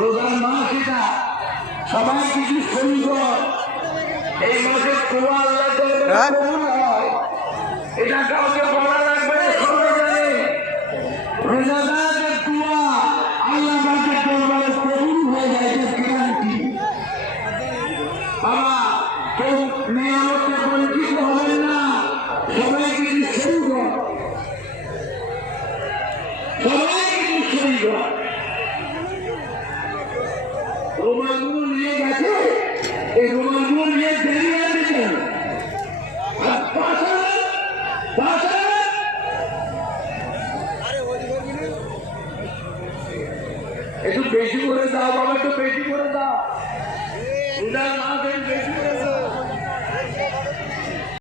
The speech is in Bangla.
রোজার মাস এটা, সবাই কিছু সুন্দর। এই মাসে দোয়া আল্লাহ কবুল হয়, এটা কাউকে বলা লাগবে না, সবাই জানে। রোজাদারের দোয়া আল্লাহ পাকের দরবারে কবুল হয়ে যায়, এটা গ্যারান্টি। বাবা, কেউ নিয়ামতে বঞ্চিত হবেন না, সবাই কিছু সুন্দর, সবাই কিছু সুন্দর। রোমানগুলো নিয়ে গেছে, এই রোমানগুলো নিয়ে বেরিয়ে আসছে। একটু বেশি করে দাও বাবা, একটু বেশি করে দাও।